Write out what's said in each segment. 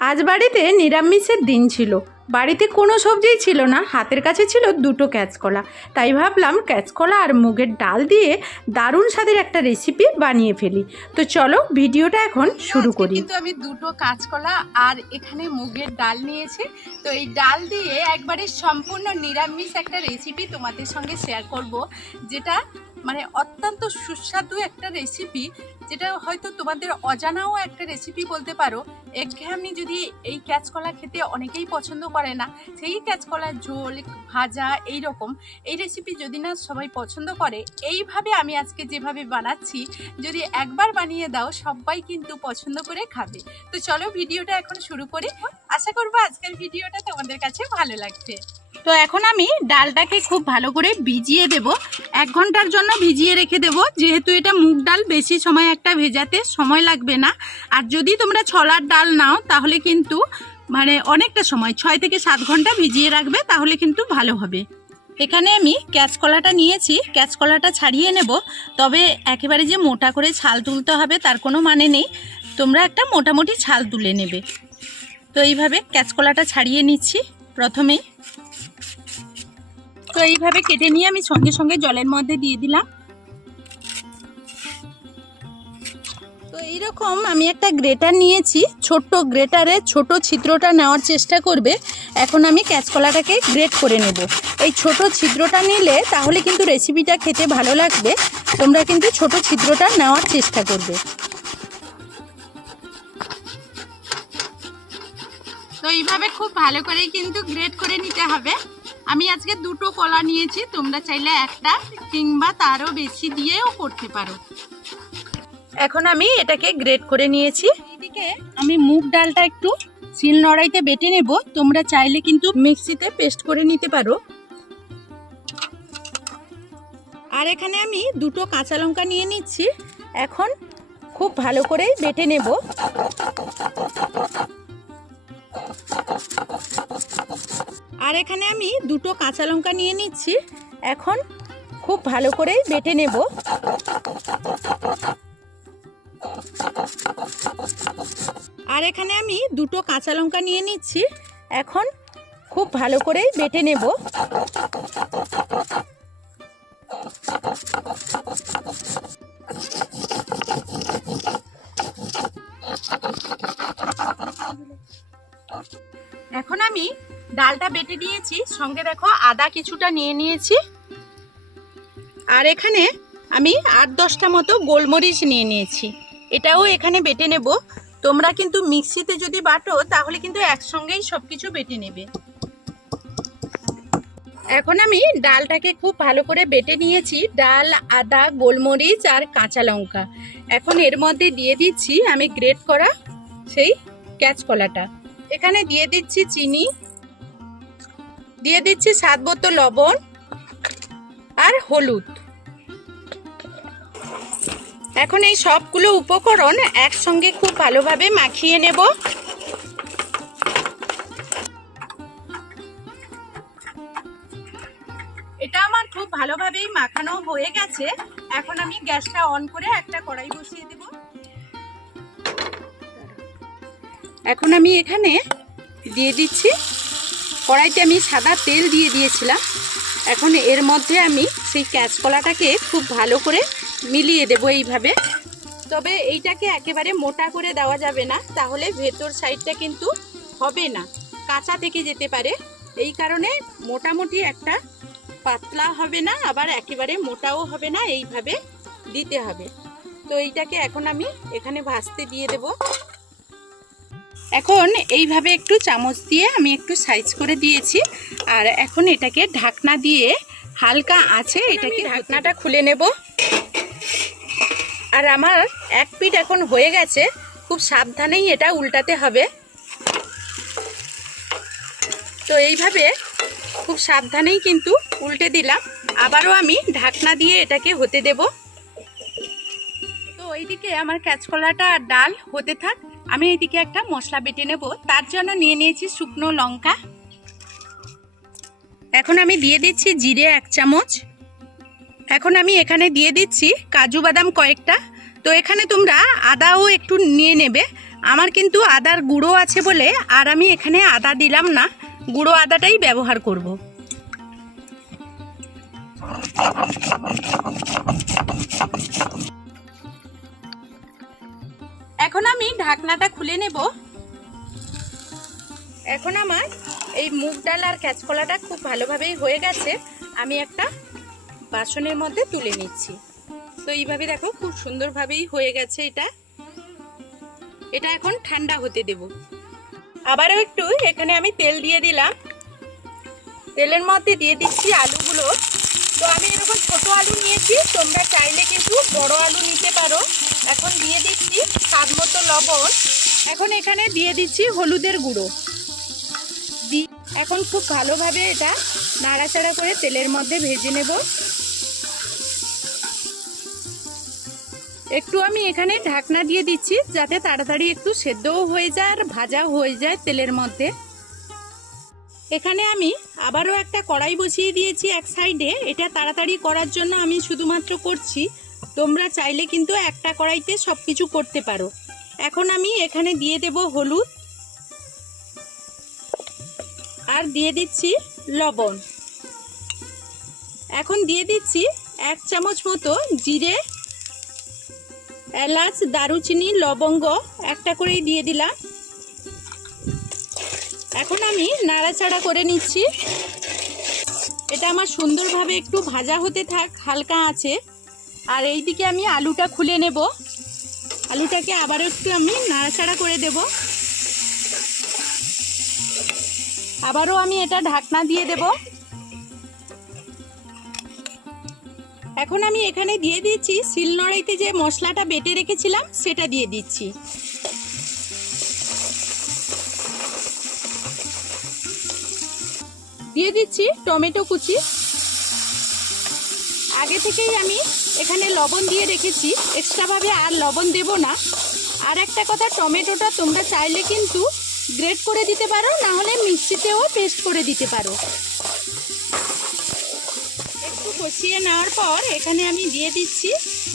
আজ বাড়িতে নিরামিষের দিন ছিল। বাড়িতে কোনো সবজিই ছিল না হাতের কাছে ছিল দুটো ক্যাচকলা। তাই ভাবলাম ক্যাচকলা আর মুগের ডাল দিয়ে দারুণ স্বাদের একটা রেসিপি বানিয়ে ফেলি। তো চলো ভিডিওটা এখন শুরু করি। কিন্তু আমি দুটো কাঁচকলা আর এখানে মুগের ডাল নিয়েছি। তো এই ডাল দিয়ে একবারে সম্পূর্ণ নিরামিষ একটা রেসিপি তোমাদের সঙ্গে শেয়ার করব যেটা মানে অত্যন্ত সুস্বাদু একটা রেসিপি যেটা হয়তো তোমাদের অজানাও একটা রেসিপি বলতে পারো। একঘেয়েমি যদি এই ক্যাচকলা খেতে অনেকেই পছন্দ করে না, সেই ক্যাচকলার ঝোল, ভাজা এই রকম এই রেসিপি যদি না সবাই পছন্দ করে, এইভাবে আমি আজকে যেভাবে বানাচ্ছি, যদি একবার বানিয়ে দাও, সবাই কিন্তু পছন্দ করে খাবে। তো চলো ভিডিওটা এখন শুরু করি। আশা করব আজকের ভিডিওটা তোমাদের কাছে ভালো লাগবে তো এখন আমি ডালটাকে খুব ভালো করে ভিজিয়ে দেব। এক ঘণ্টার জন্য ভিজিয়ে রেখে দেব, যেহেতু এটা মুগ ডাল, বেশি সময় একটা ভেজাতে সময় লাগবে না। আর যদি তোমরা ছলার ডাল নাও, তাহলে কিন্তু মানে অনেকটা সময়, ছয় থেকে সাত ঘণ্টা ভিজিয়ে রাখবে, তাহলে কিন্তু ভালো হবে। এখানে আমি ক্যাচকলাটা নিয়েছি ক্যাচকলাটা ছাড়িয়ে নেব। তবে একেবারে যে মোটা করে ছাল তুলতে হবে, তার কোনো মানে নেই। তোমরা একটা মোটামুটি ছাল তুলে নেবে। তো এইভাবে ক্যাচকলাটা ছাড়িয়ে নিচ্ছি প্রথমেই। তো এইভাবে কেটে নিয়ে আমি সঙ্গে সঙ্গে জলের মধ্যে দিয়ে দিলাম। তো এইরকম আমি একটা গ্রেটার নিয়েছি, ছোট্ট গ্রেটারে ছোট ছিদ্রটা নেওয়ার চেষ্টা করবে। এখন আমি ক্যাচকলাটাকে গ্রেট করে নেব। এই ছোট ছিদ্রটা নিলে তাহলে কিন্তু রেসিপিটা খেতে ভালো লাগবে। তোমরা কিন্তু ছোট ছিদ্রটা নেওয়ার চেষ্টা করবে। তো এইভাবে খুব ভালো করে কিন্তু গ্রেট করে নিতে হবে। আমি আজকে দুটো কলা নিয়েছি তোমরা চাইলে একটা কিংবা তারও বেশি দিয়েও করতে পারো। এখন আমি এটাকে গ্রেট করে নিয়েছি। এইদিকে আমি মুগ ডালটা একটু শিল নড়াইতে বেটে নেব তোমরা চাইলে কিন্তু মিক্সিতে পেস্ট করে নিতে পারো। আর এখানে আমি দুটো কাঁচা লঙ্কা নিয়ে নিচ্ছি এখন খুব ভালো করে বেটে নেব। আর এখানে আমি দুটো কাঁচা লঙ্কা নিয়ে নিচ্ছি। এখন খুব ভালো করেই বেটে নেব। আর এখানে আমি দুটো কাঁচা লঙ্কা নিয়ে নিচ্ছি। এখন খুব ভালো করেই বেটে নেব। ডালটা বেটে দিয়েছি সঙ্গে দেখো আদা কিছুটা নিয়ে নিয়েছি। আর এখানে আমি আট দশটা মতো গোলমরিচ নিয়ে নিয়েছি। এটাও এখানে বেটে নেব। তোমরা কিন্তু মিক্সিতে যদি বাটো, তাহলে কিন্তু একসঙ্গেই সব কিছু বেটে নেবে। এখন আমি ডালটাকে খুব ভালো করে বেটে নিয়েছি। ডাল, আদা, গোলমরিচ আর কাঁচা লঙ্কা। এখন এর মধ্যে দিয়ে দিচ্ছি আমি গ্রেট করা সেই ক্যাচকলাটা। এখানে দিয়ে দিচ্ছি চিনি দিয়ে দিচ্ছি স্বাদ বোতল লবণ আর হলুদ। এখন এই সবগুলো উপকরণ একসঙ্গে খুব ভালোভাবে মাখিয়ে নেব। এটা আমার খুব ভালোভাবেই মাখানো হয়ে গেছে। এখন আমি গ্যাসটা অন করে একটা কড়াই বসিয়ে দেব। এখন আমি এখানে দিয়ে দিচ্ছি কড়াইতে আমি সাদা তেল দিয়ে দিয়েছিলাম। এখন এর মধ্যে আমি সেই ক্যাচকলাটাকে খুব ভালো করে মিলিয়ে দেব এইভাবে। তবে এইটাকে একেবারে মোটা করে দেওয়া যাবে না, তাহলে ভেতর সাইডটা কিন্তু হবে না, কাঁচা থেকে যেতে পারে। এই কারণে মোটামুটি একটা পাতলা হবে না, আবার একেবারে মোটাও হবে না, এইভাবে দিতে হবে। তো এইটাকে এখন আমি এখানে ভাজতে দিয়ে দেব। এখন এইভাবে একটু চামচ দিয়ে আমি একটু সাইজ করে দিয়েছি। আর এখন এটাকে ঢাকনা দিয়ে হালকা আছে এটাকে ঢাকনাটা খুলে নেব। আর আমার এক পিঠ এখন হয়ে গেছে। খুব সাবধানেই এটা উল্টাতে হবে। তো এইভাবে খুব সাবধানেই কিন্তু উল্টে দিলাম। আবারও আমি ঢাকনা দিয়ে এটাকে হতে দেব। তো ওইদিকে আমার ক্যাচকলাটা আর ডাল হতে থাক। আমি এদিকে একটা মশলা বেটে নেব। তার জন্য নিয়ে নিয়েছি শুকনো লঙ্কা। এখন আমি দিয়ে দিচ্ছি জিরে এক চামচ। এখন আমি এখানে দিয়ে দিচ্ছি কাজু বাদাম কয়েকটা। তো এখানে তোমরা আদাও একটু নিয়ে নেবে। আমার কিন্তু আদার গুঁড়ো আছে বলে আর আমি এখানে আদা দিলাম না। গুঁড়ো আদাটাই ব্যবহার করব। এখন আমি ঢাকনাটা খুলে নেব। এখন আমার এই মুগ ডাল আর ক্যাচকলাটা খুব ভালোভাবেই হয়ে গেছে। আমি একটা বাসনের মধ্যে তুলে নিচ্ছি। তো এইভাবে দেখো, খুব সুন্দরভাবেই হয়ে গেছে এটা। এটা এখন ঠান্ডা হতে দেব। আবারও একটু এখানে আমি তেল দিয়ে দিলাম। তেলের মধ্যে দিয়ে দিচ্ছি আলুগুলো। তো আমি এরকম ছোট আলু নিয়েছি, তোমরা চাইলে কিন্তু বড় আলু নিতে পারো। এখন দিয়ে দিচ্ছি স্বাদ মতো লবণ। এখন এখানে দিয়ে দিচ্ছি হলুদের গুঁড়ো। দি এখন খুব ভালোভাবে এটা নাড়াচাড়া করে তেলের মধ্যে ভেজে নেব। একটু আমি এখানে ঢাকনা দিয়ে দিচ্ছি যাতে তাড়াতাড়ি একটু সেদ্ধও হয়ে যায় আর ভাজা হয়ে যায় তেলের মধ্যে। এখানে আমি আবারও একটা কড়াই বসিয়ে দিয়েছি এক সাইডে। এটা তাড়াতাড়ি করার জন্য আমি শুধুমাত্র করছি তোমরা চাইলে কিন্তু একটা কড়াইতে সব কিছু করতে পারো। এখন আমি এখানে দিয়ে দেব হলুদ আর দিয়ে দিচ্ছি লবণ। এখন দিয়ে দিচ্ছি এক চামচ মতো জিরে, এলাচ, দারুচিনি, লবঙ্গ একটা করেই দিয়ে দিলাম। এখন আমি নাড়াচাড়া করে নিচ্ছি। এটা আমার সুন্দরভাবে একটু ভাজা হতে থাক, হালকা আছে। আর এই দিকে আমি আলুটা খুলে নেব। আলুটাকে আবারও একটু আমি নাড়াচাড়া করে দেব। আবারও আমি এটা ঢাকনা দিয়ে দেব। এখন আমি এখানে দিয়ে দিচ্ছি শিলনড়াইতে যে মশলাটা বেটে রেখেছিলাম, সেটা দিয়ে দিচ্ছি। দিয়ে দিচ্ছি টমেটো কুচি। আগে থেকেই আমি এখানে লবণ দিয়ে রেখেছি। এক্সট্রাভাবে আর লবণ দেব না। আর একটা কথা, টমেটোটা তোমরা চাইলে কিন্তু গ্রেট করে দিতে পারো, না হলে মিক্সিতেও পেস্ট করে দিতে পারো। একটু কষিয়ে নেওয়ার পর এখানে আমি দিয়ে দিচ্ছি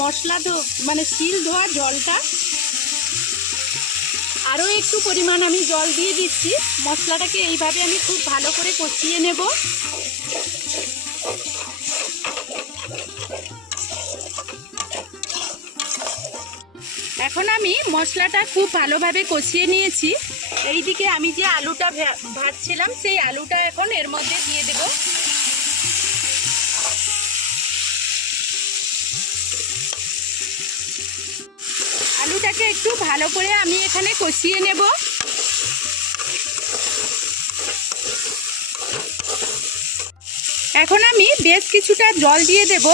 মশলা ধো মানে শিল ধোয়া জলটা। আরও একটু পরিমাণ আমি জল দিয়ে দিচ্ছি। মশলাটাকে এইভাবে আমি খুব ভালো করে কষিয়ে নেব। এখন আমি মশলাটা খুব ভালোভাবে কষিয়ে নিয়েছি। এইদিকে আমি যে আলুটা ভাজছিলাম, সেই আলুটা এখন এর মধ্যে দিয়ে দেব। আলুটাকে একটু ভালো করে আমি এখানে কষিয়ে নেব। এখন আমি বেশ কিছুটা জল দিয়ে দেব।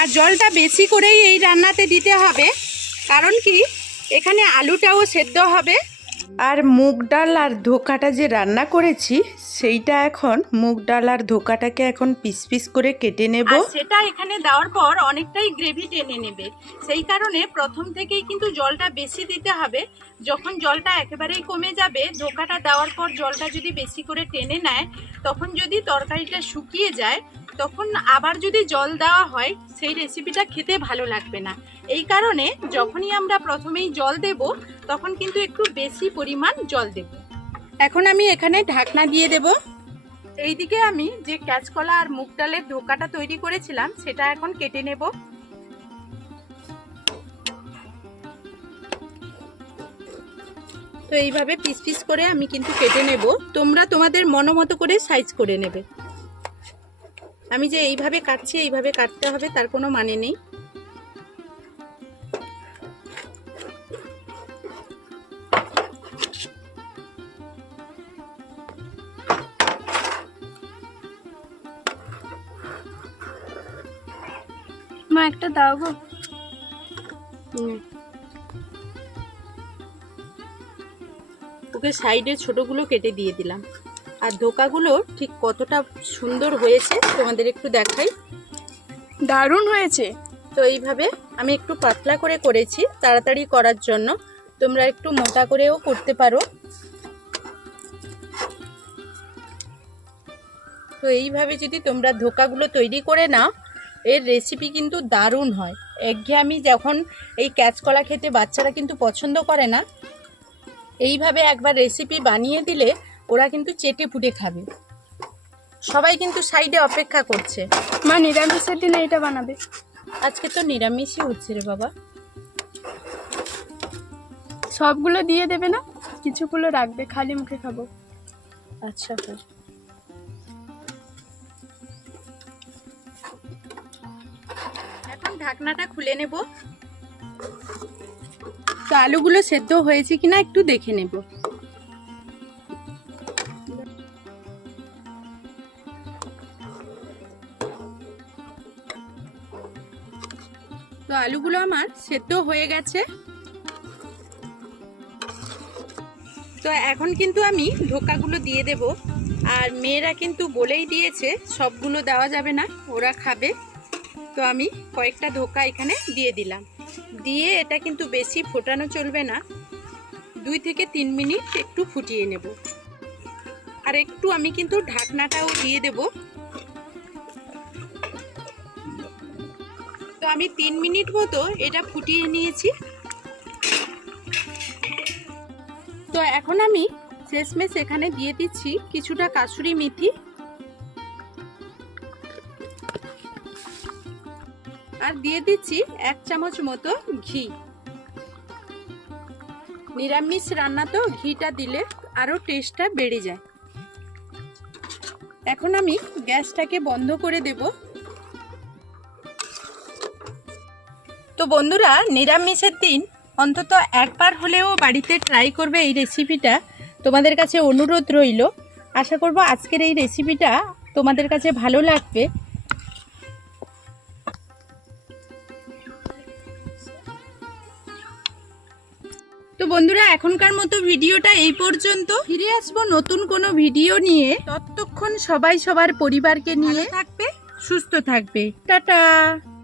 আর জলটা বেশি করেই এই রান্নাতে দিতে হবে। কারণ কি? এখানে আলুটাও সেদ্ধ হবে। আর মুগ ডাল আর ধোকাটা যে রান্না করেছি, সেইটা এখন মুগ ডাল আর ধোকাটাকে এখন পিস পিস করে কেটে নেব। সেটা এখানে দেওয়ার পর অনেকটাই গ্রেভি টেনে নেবে। সেই কারণে প্রথম থেকেই কিন্তু জলটা বেশি দিতে হবে। যখন জলটা একেবারেই কমে যাবে, ধোকাটা দেওয়ার পর জলটা যদি বেশি করে টেনে নেয়, তখন যদি তরকারিটা শুকিয়ে যায়, তখন আবার যদি জল দেওয়া হয়, সেই রেসিপিটা খেতে ভালো লাগবে না। এই কারণে যখনই আমরা প্রথমেই জল দেব, তখন কিন্তু একটু বেশি পরিমাণ জল দেব। এখন আমি এখানে ঢাকনা দিয়ে দেব। এইদিকে আমি যে ক্যাচকলা আর মুগ ডালের ধোকাটা তৈরি করেছিলাম, সেটা এখন কেটে নেব। তো এইভাবে পিস পিস করে আমি কিন্তু কেটে নেব। তোমরা তোমাদের মনোমতো করে সাইজ করে নেবে। আমি যে এইভাবে কাটছি, এইভাবে কাটতে হবে, তার কোনো মানে নেই। দাও গো। ওকে সাইডে ছোটগুলো কেটে দিয়ে দিলাম। আর ধোকাগুলো ঠিক কতটা সুন্দর হয়েছে তোমাদের একটু দেখাই। দারুণ হয়েছে। তো এইভাবে আমি একটু পাতলা করে করেছি তাড়াতাড়ি করার জন্য। তোমরা একটু মোটা করেও করতে পারো। তো এইভাবে যদি তোমরা ধোকাগুলো তৈরি করে নাও এর রেসিপি কিন্তু দারুণ হয়। একঘেয়েমি যখন এই ক্যাচকলা খেতে বাচ্চারা কিন্তু পছন্দ করে না এইভাবে একবার রেসিপি বানিয়ে দিলে ওরা কিন্তু চেটে পুটে খাবে। সবাই কিন্তু সাইডে অপেক্ষা করছে। মা নিরামিষের দিনে এটা বানাবে। আজকে তো নিরামিষই হচ্ছে রে বাবা। সবগুলো দিয়ে দেবে না কিছুগুলো রাখবে খালি মুখে খাব। আচ্ছা। ঢাকনাটা খুলে নেব। তো আলুগুলো সেদ্ধ হয়েছে কিনা একটু দেখে নেব। তো আলুগুলো আমার সেদ্ধ হয়ে গেছে। তো এখন কিন্তু আমি ধোকাগুলো দিয়ে দেব। আর মেয়েরা কিন্তু বলেই দিয়েছে, সবগুলো দেওয়া যাবে না, ওরা খাবে। তো আমি কয়েকটা ধোকা এখানে দিয়ে দিলাম। দিয়ে এটা কিন্তু বেশি ফোটানো চলবে না। দুই থেকে তিন মিনিট একটু ফুটিয়ে নেব। আর একটু আমি কিন্তু ঢাকনাটাও দিয়ে দেব। তো আমি তিন মিনিট মতো এটা ফুটিয়ে নিয়েছি। তো এখন আমি শেষমেশ এখানে দিয়ে দিচ্ছি কিছুটা কাসুরি মেথি। আর দিয়ে দিচ্ছি এক চামচ মতো ঘি। নিরামিষ রান্না তো ঘিটা দিলে আরও টেস্টটা বেড়ে যায়। এখন আমি গ্যাসটাকে বন্ধ করে দেব। তো বন্ধুরা, নিরামিষের দিন অন্তত একবার হলেও বাড়িতে ট্রাই করবে এই রেসিপিটা তোমাদের কাছে অনুরোধ রইল। আশা করব আজকের এই রেসিপিটা তোমাদের কাছে ভালো লাগবে। তো বন্ধুরা এখনকার মতো ভিডিওটা এই পর্যন্ত। ফিরে আসব নতুন কোনো ভিডিও নিয়ে। ততক্ষণ সবাই সবার পরিবারকে নিয়ে থাকবে। সুস্থ থাকবে। টাটা!